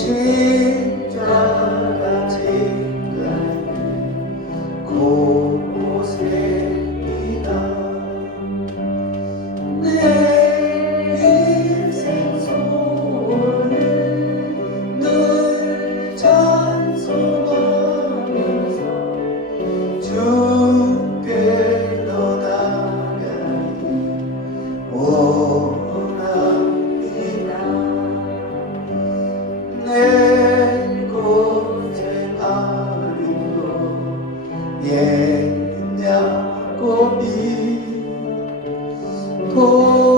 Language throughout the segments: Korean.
십자가 쟁간이 곳곳에이다. 내 인생 소원을 늘 찬송하면서 주께 떠나가니 야곱이 도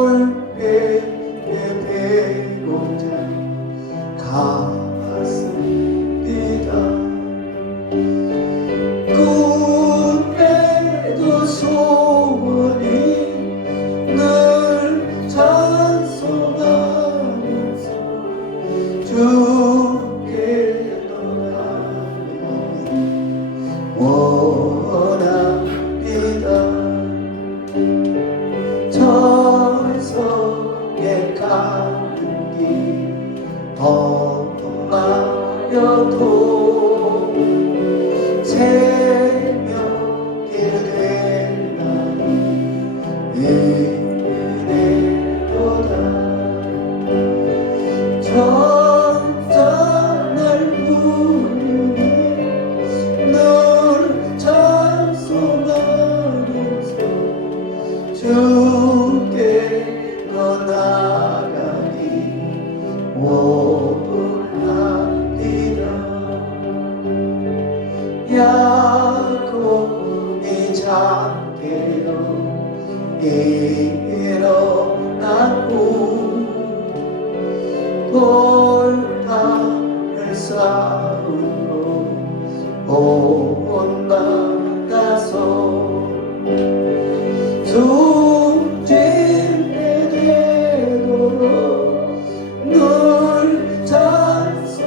험하여도 새벽이 되나니 일어났고 돌파를 싸우러 온나가서 둥지되도록 늘 찬송하면서